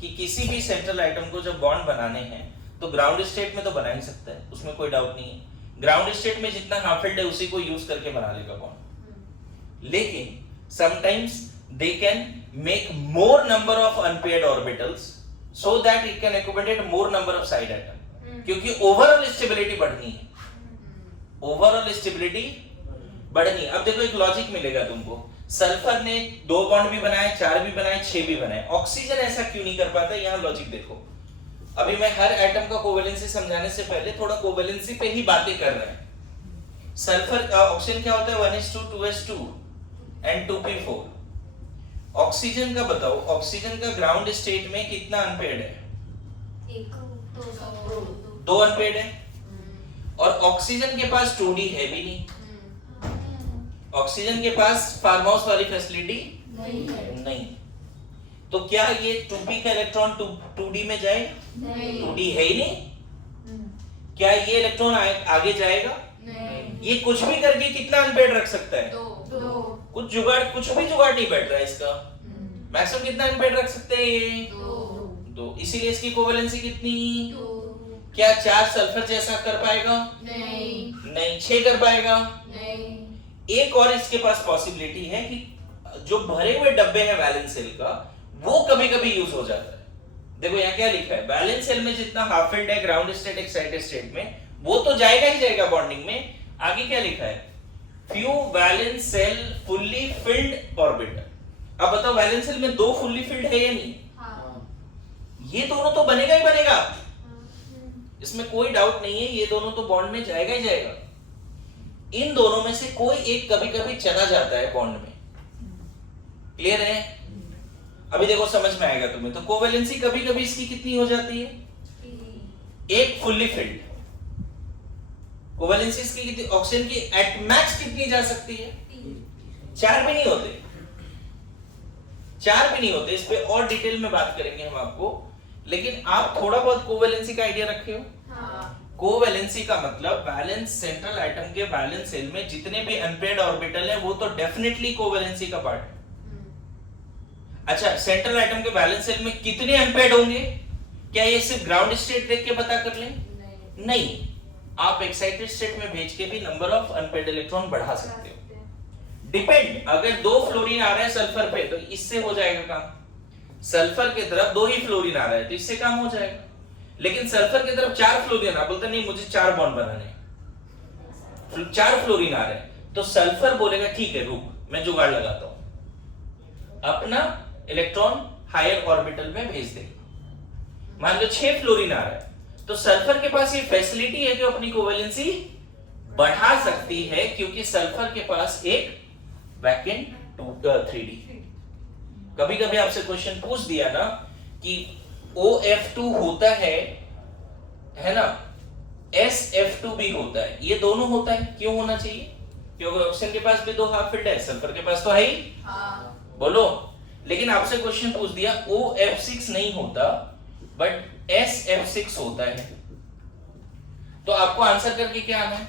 कि किसी भी सेंट्रल आइटम को जब बॉन्ड बनाने हैं तो ग्राउंड स्टेट में तो बना ही सकता है, उसमें कोई डाउट नहीं है। ग्राउंड स्टेट में जितना हाफ फील्ड है उसी को यूज करके बना लेगा बॉन्ड। लेकिन sometimes they can make more number of unpaired orbitals so that it can accommodate more number of side item, क्योंकि ओवरऑल स्टेबिलिटी बढ़नी है, ओवरऑल स्टेबिलिटी बढ़नी। अब देखो एक लॉजिक मिलेगा तुमको, सल्फर ने 2 बॉन्ड भी बनाए, 4 भी बनाए, 6 भी बनाए, ऑक्सीजन ऐसा क्यों नहीं कर पाता? यहाँ लॉजिक देखो। अभी मैं हर एटम का कोवेलेंसी समझाने से पहले थोड़ा कोवेलेंसी पे ही बातें कर रहे हैं। सल्फर ऑक्सीजन क्या होता है? 1s2 2s2 and 2p4। Oxygen का बताओ, ऑक्सीजन का ग्राउंड स्टेट में कितना अनपेयर्ड है? एक दो अनपेड है, और ऑक्सीजन के पास 2D है भी नहीं। ऑक्सीजन के पास फार्म हाउस वाली फैसिलिटी नहीं। तो क्या ये 2p का इलेक्ट्रॉन 2D में जाएगा? 2D है ही नहीं। क्या ये इलेक्ट्रॉन आगे जाएगा? ये कुछ भी करके कितना अनपेड रख सकता है? कुछ भी जुगाड़ नहीं बैठ रहा है इसका। मैक्सिमम कितना अनपेड रख सकते हैं ये? दो। इसीलिए इसकी कोवेलेंसी कितनी? क्या 4 सल्फर जैसा कर पाएगा? नहीं। 6 कर पाएगा? एक और इसके पास पॉसिबिलिटी है कि जो भरे हुए डब्बे हैं वैलेंस सेल का, वो कभी कभी यूज हो जाता है। देखो यहाँ क्या लिखा है, वैलेंस सेल में जितना हाफ फिल्ड है ग्राउंड स्टेट एक्साइटेड स्टेट में, वो तो जाएगा ही जाएगा बॉन्डिंग में। आगे क्या लिखा है, few valence shell fully filled orbital. अब बताओ वैलेंस सेल में 2 फुल्ली फिल्ड है या नहीं? ये दोनों तो बनेगा ही बनेगा, इसमें कोई डाउट नहीं है, ये दोनों तो बॉन्ड में जाएगा ही जाएगा। इन दोनों में से कोई एक कभी कभी चला जाता है बॉन्ड में। क्लियर है? अभी देखो समझ में आएगा तुम्हें। तो कोवेलेंसी कभी कभी इसकी कितनी हो जाती है? एक फुल्ली फिल्ड। कोवेलेंसी इसकी कितनी, ऑक्सीजन की एट मैक्स कितनी जा सकती है? 4 भी नहीं होते, 4 भी नहीं होते। इस पे और डिटेल में बात करेंगे हम आपको, लेकिन आप थोड़ा बहुत कोवेलेंसी का आइडिया रखे हो। कोवेलेंसी का मतलब वैलेंस सेंट्रल एटम के वैलेंस सेल में जितने भी अनपेयर्ड ऑर्बिटल हैं वो तो डेफिनेटली कोवेलेंसी का पार्ट है। अच्छा, सेंट्रल एटम के वैलेंस सेल में कितने अनपेयर्ड होंगे, क्या ये सिर्फ ग्राउंड स्टेट देख के पता कर लें? नहीं, आप एक्साइटेड स्टेट में भेज के भी नंबर ऑफ अनपेयर्ड इलेक्ट्रॉन बढ़ा सकते हो। डिपेंड, अगर 2 फ्लोरीन आ रहा है सल्फर पे तो इससे हो जाएगा काम। सल्फर की तरफ 2 ही फ्लोरीन आ रहा है तो इससे काम हो जाएगा। लेकिन सल्फर की तरफ 4 फ्लोरीन आ, बोलता नहीं मुझे 4 बॉन्ड बनाने हैं, 4 फ्लोरीन आ रहे हैं, तो सल्फर बोलेगा ठीक है रुक, मैं जुगाड़ लगाता हूं, अपना इलेक्ट्रॉन हायर ऑर्बिटल में भेज देगा। मान लो 6 फ्लोरीन आ रहा है, तो सल्फर के पास ये फैसिलिटी है कि अपनी कोवेलेंसी बढ़ा सकती है, क्योंकि सल्फर के पास एक वैकेंट 3D। कभी कभी आपसे क्वेश्चन पूछ दिया ना कि OF2 होता है ना, SF2 भी होता है, ये दोनों होता है, क्यों होना चाहिए? क्योंकि ऑक्सीजन के पास भी 2 हाफ फिल्ड है, सल्फर के पास तो है ही। बोलो। लेकिन आपसे क्वेश्चन पूछ दिया OF6 नहीं होता बट SF6 होता है, तो आपको आंसर करके क्या आना है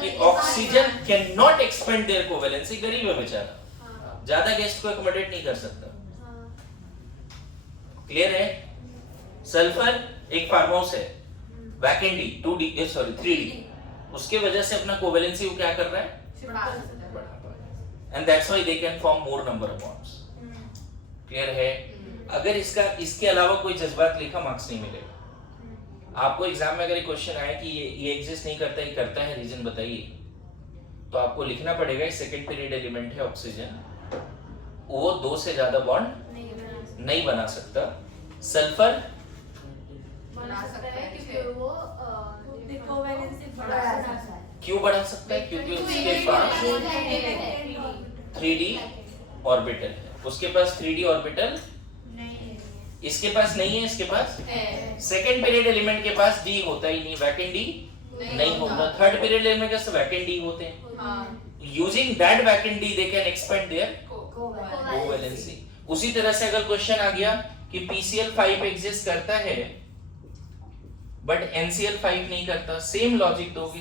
कि oxygen can not expand their covalency. गरीब है बेचारा, ज्यादा गेस्ट को अकोमोडेट नहीं कर सकता। क्लियर है? सल्फर एक फार्म हाउस है, vacant D 2D sorry 3D, उसके वजह से अपना कोवेलेंसी वो क्या कर रहा है, and that's why they can form more number of bonds. Clear है? अगर इसके अलावा कोई जज्बात लिखा मार्क्स नहीं मिलेगा आपको। एग्जाम में अगर क्वेश्चन आए कि ये एग्जिस्ट नहीं करता, ये करता है, रीजन बताइए, तो आपको लिखना पड़ेगा सेकंड पीरियड एलिमेंट है ऑक्सीजन, वो 2 से ज्यादा बॉन्ड नहीं बना सकता। सल्फर बना सकता है क्योंकि वो कोवेलेंसी क्यों बढ़ा सकता है? क्योंकि उसके पास 3D ऑर्बिटल है, उसके पास 3D ऑर्बिटल इसके पास नहीं है, इसके पास सेकंड पीरियड एलिमेंट के पास D होता ही नहीं, वैकेंट D नहीं होता। थर्ड पीरियड एलिमेंट के पास वैकेंट D होते हैं। Using that vacant D they can expand their covalency. उसी तरह से अगर क्वेश्चन आ गया कि PCl5 एग्जिस्ट करता है बट NCl5 नहीं करता, सेम लॉजिक दोगे।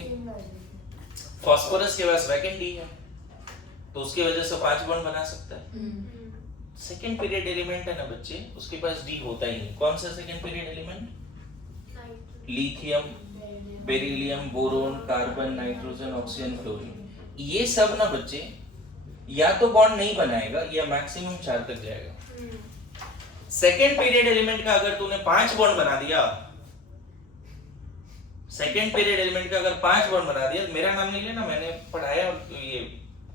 फास्फोरस के पास वैकेंट D है तो उसकी वजह से 5 बॉन्ड बना सकता है। सेकेंड पीरियड एलिमेंट है ना बच्चे, उसके पास D होता ही नहीं। कौन सा second period element? Lithium, beryllium, boron, carbon, nitrogen, oxygen, fluorine, ये सब ना बच्चे या तो बॉन्ड नहीं बनाएगा या मैक्सिमम 4 तक जाएगा। सेकेंड पीरियड एलिमेंट का अगर तूने 5 बॉन्ड बना दिया, सेकेंड पीरियड एलिमेंट का अगर 5 बॉन्ड बना दिया, मेरा नाम नहीं लेना, मैंने पढ़ाया ये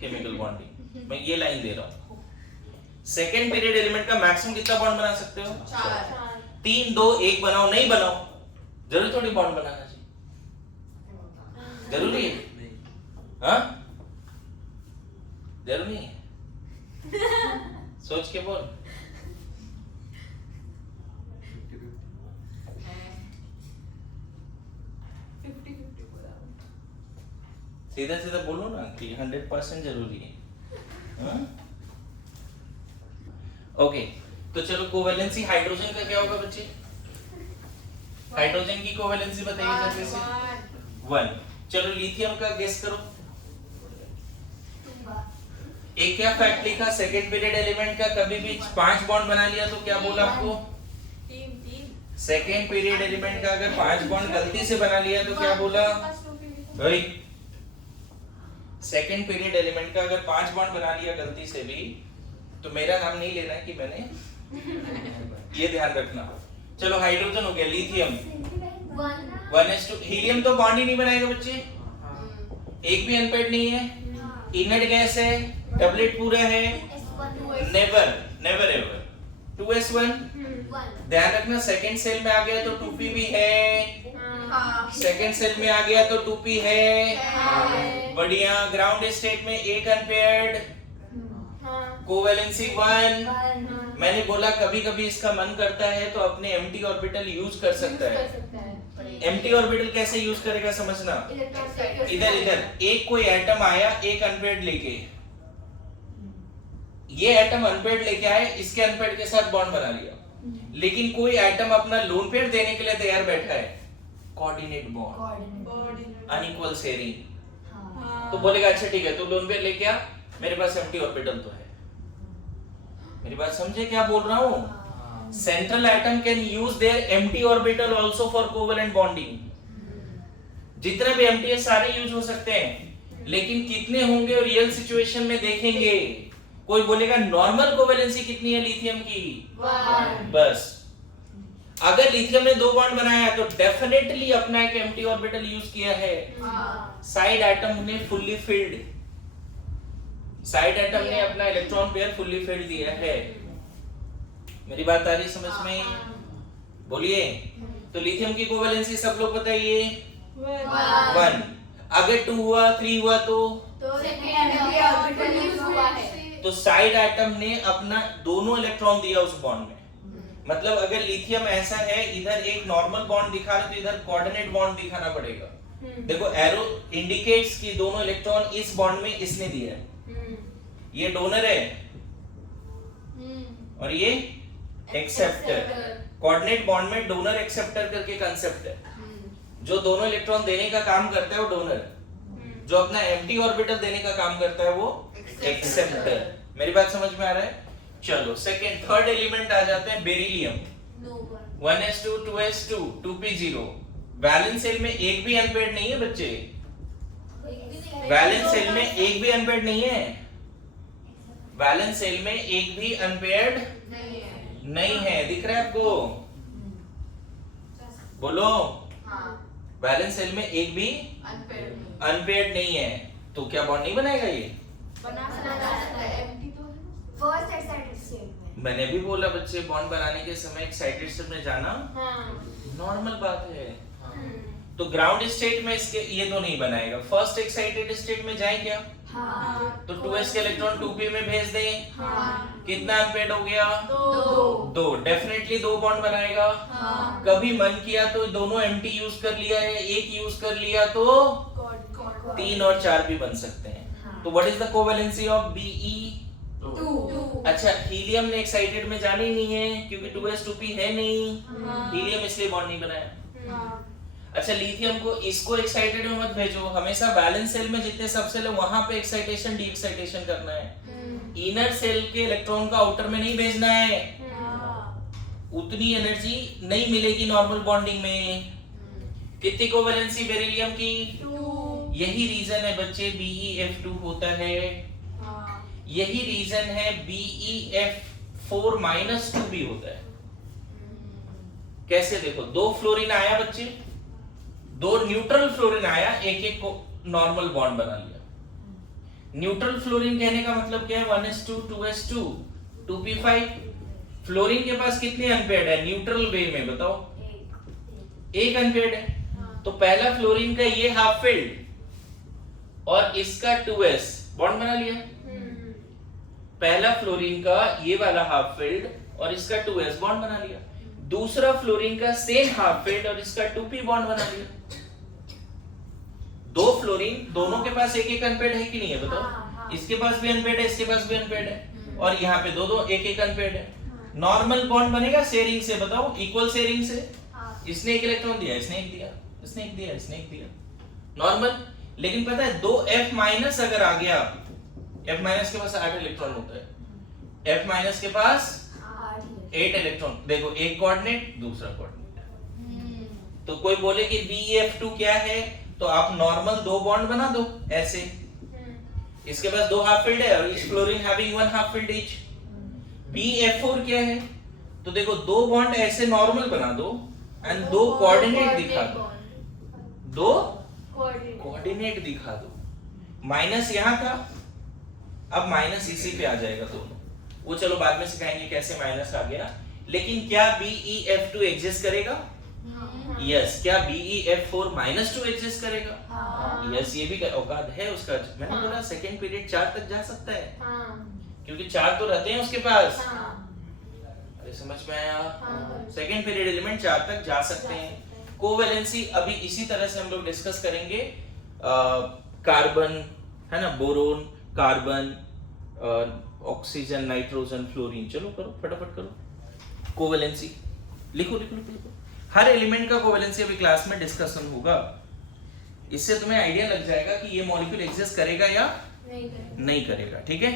केमिकल बॉन्डिंग, मैं ये लाइन दे रहा हूं। सेकेंड पीरियड एलिमेंट का मैक्सिमम कितना बॉन्ड बना सकते हो? 4। 3, 2, 1 बनाओ, नहीं बनाओ, जरूरी थोड़ी बॉन्ड बनाना चाहिए, जरूरी है? हाँ, जरूरी है, सोच के बोल। सीधा सीधा बोलो ना कि 100% जरूरी है। ओके तो चलो कोवेलेंसी हाइड्रोजन का क्या होगा बच्चे? हाइड्रोजन की कोवेलेंसी बताइए जल्दी से। 1। चलो लिथियम का गेस करो। एक क्या फैक्ट लिखा सेकंड पीरियड एलिमेंट का कभी भी 5 बॉन्ड बना लिया तो क्या बोला आपको? 3 सेकंड पीरियड एलिमेंट का अगर 5 बॉन्ड गलती से बना लिया तो क्या बोला भाई? सेकंड पीरियड एलिमेंट का अगर 5 बॉन्ड बना लिया गलती से भी तो मेरा नाम नहीं लेना है कि मैंने ये ध्यान रखना। चलो हाइड्रोजन हो गया। लिथियम 1s2 हीलियम तो बॉन्ड ही नहीं बनाएगा बच्चे, एक भी अनपेड नहीं है, इनर्ट गैस है, डबलेट पूरा है, नेवर नेवर एवर। 2s1 ध्यान रखना सेकंड सेल में आ गया तो 2p भी है, सेकंड सेल में आ गया तो 2p है, बढ़िया। ग्राउंड स्टेट में एक अनपेयर्ड, कोवेलेंसी 1। मैंने बोला कभी कभी इसका मन करता है तो अपने एम्प्टी ऑर्बिटल यूज कर सकता है। एम्प्टी ऑर्बिटल कैसे यूज करेगा समझना। इधर इधर एक कोई एटम आया एक अनपेयर्ड लेके, ये एटम अनपेयर्ड लेके आए, इसके अनपेयर्ड के साथ बॉन्ड बना लिया, लेकिन कोई एटम अपना लोन पेयर देने के लिए तैयार बैठा है, कोऑर्डिनेट बॉन्ड, अनइक्वल शेयरिंग। तो बोलेगा अच्छा ठीक है तो लोन पेयर लेके आ, मेरे पास एम्प्टी ऑर्बिटल तो है। मेरी बात समझे क्या बोल रहा हूं? Central atom can use their empty orbital also for covalent bonding. जितने भी एम्प्टी है सारे यूज हो सकते हैं, लेकिन कितने होंगे और रियल सिचुएशन में देखेंगे। कोई बोलेगा नॉर्मल कोवेलेंसी कितनी है लिथियम की? 1। बस अगर लिथियम ने 2 बॉन्ड बनाया तो डेफिनेटली अपना एक एम्प्टी ऑर्बिटल यूज किया है। साइड एटम ने फुल्ली फिल्ड, साइड एटम ने अपना इलेक्ट्रॉन पेयर फुल्ली फिल्ड दिया है। मेरी बात आ रही समझ में? बोलिए। तो लिथियम की कोवेलेंसी सब लोग बताइए 1। अगर 2 हुआ 3 हुआ तो साइड एटम ने अपना दोनों इलेक्ट्रॉन दिया उस बॉन्ड में। मतलब अगर लिथियम ऐसा है इधर एक नॉर्मल बॉन्ड दिखा रहा तो इधर कोऑर्डिनेट बॉन्ड दिखाना पड़ेगा। देखो एरो इंडिकेट्स कि दोनों इलेक्ट्रॉन इस बॉन्ड में इसने दिया है, ये डोनर है और ये एक्सेप्टर। कोऑर्डिनेट बॉन्ड में डोनर एक्सेप्टर करके कांसेप्ट है। जो दोनों इलेक्ट्रॉन देने का काम करता है वो डोनर, जो अपना एम्प्टी ऑर्बिटल देने का काम करता है वो एक्सेप्टर। मेरी बात समझ में आ रहा है? चलो सेकंड थर्ड एलिमेंट आ जाते हैं beryllium 1s2 2s2 2p0। Valence shell में एक भी अनपेयर्ड नहीं है बच्चे, वैलेंस शेल में एक भी अनपेयर्ड नहीं है, वैलेंस शेल में एक भी अनपेयर्ड नहीं है। दिख रहा है आपको? बोलो। वैलेंस शेल में एक भी अनपेयर्ड नहीं है तो क्या बॉन्ड नहीं बनाएगा ये? फर्स्ट एक्साइटेड स्टेट में मैंने भी बोला बच्चे बॉन्ड बनाने के समय एक्साइटेड स्टेट में जाना नॉर्मल बात है। तो ग्राउंड स्टेट में इसके ये तो नहीं बनाएगा। फर्स्ट एक्साइटेड स्टेट में जाए क्या? तो 2s के इलेक्ट्रॉन 2p में भेज दें। कितना अनपेयर्ड हो गया? 2। डेफिनेटली 2 बॉन्ड बनाएगा। कभी मन किया तो दोनों एम्प्टी यूज कर लिया है, एक यूज कर लिया तो 3 और 4 भी बन सकते हैं। तो what is the covalency of Be2? अच्छा हीलियम ने एक्साइटेड में जाना ही नहीं है क्योंकि 2s 2p है नहीं, हीलियम इसलिए बॉन्ड नहीं बनाया। अच्छा लिथियम को इसको एक्साइटेड में मत भेजो, हमेशा बैलेंस सेल में जितने सब सेल है वहां पे एक्साइटेशन डी एक्साइटेशन करना है। इनर सेल के इलेक्ट्रॉन को आउटर में नहीं भेजना है, उतनी एनर्जी नहीं मिलेगी नॉर्मल बॉन्डिंग में। कितनी कोवेलेंसी बेरिलियम की? 2। यही रीजन है बच्चे BeF2 होता है, यही रीजन है BeF4 -2 भी होता है। कैसे देखो, 2 फ्लोरीन आया बच्चे, 2 न्यूट्रल फ्लोरीन आया, एक एक को नॉर्मल बॉन्ड बना लिया। न्यूट्रल फ्लोरीन कहने का मतलब क्या है? 1s2 2s2 2p5। फ्लोरीन के पास कितने अनपेयर्ड है न्यूट्रल वे में बताओ? एक अनपेयर्ड है। तो पहला फ्लोरीन का ये हाफ फिल्ड और इसका 2s बॉन्ड बना लिया। पहला फ्लोरीन का ये वाला हाफ फिल्ड और इसका 2s बॉन्ड बना लिया। दूसरा फ्लोरीन का सेम हाफ फिल्ड और इसका 2p बॉन्ड बना लिया। दो फ्लोरीन, दोनों के पास एक एक अनपेड है कि नहीं है बताओ? हाँ, हाँ। इसके पास भी अनपेड है, इसके पास भी अनपेड है, और यहाँ पे दो दो एक एक अनपेड है। हाँ। नॉर्मल बॉन्ड बनेगा शेयरिंग से, बताओ, इक्वल शेयरिंग से। हाँ। इसने एक इलेक्ट्रॉन दिया, इसने एक दिया, इसने एक दिया, इसने एक दिया, नॉर्मल। लेकिन पता है दो F माइनस अगर आ गया, F माइनस के पास 8 इलेक्ट्रॉन होता है, F माइनस के पास 8 इलेक्ट्रॉन। देखो एक कोऑर्डिनेट, दूसरा कोऑर्डिनेट। तो कोई बोले कि BF2 क्या है, तो आप नॉर्मल दो बॉन्ड बना दो ऐसे। इसके पास दो हाफ फील्ड है और इस fluorine having one half field each. BF4 क्या है, तो देखो दो बॉन्ड ऐसे नॉर्मल बना दो एंड दो कोऑर्डिनेट दिखा दो, दो कोऑर्डिनेट दिखा दो। माइनस यहां था, अब माइनस इसी पे आ जाएगा दोनों। वो चलो बाद में सिखाएंगे कैसे माइनस आ गया। लेकिन क्या BeF2 एग्जिस्ट करेगा? यस। क्या BeF4 -2 एग्जिस्ट करेगा? यस, ये भी औकात है उसका। मैंने बोला सेकंड पीरियड 4 तक जा सकता है, क्योंकि 4 तो रहते हैं उसके पास। अरे समझ में आया? सेकंड पीरियड एलिमेंट 4 तक जा सकते हैं। कोवैलेंसी अभी इसी तरह से हम लोग डिस्कस करेंगे। कार्बन है ना, boron, carbon, oxygen, nitrogen, fluorine. चलो करो फटाफट करो कोवैलेंसी। लिखो लिखो लिखो लिखो। हर एलिमेंट का कोवैलेंसी अभी क्लास में डिस्कशन होगा। इससे तुम्हें आइडिया लग जाएगा कि ये मॉलिक्यूल एग्जिस्ट करेगा या नहीं करेगा। ठीक है।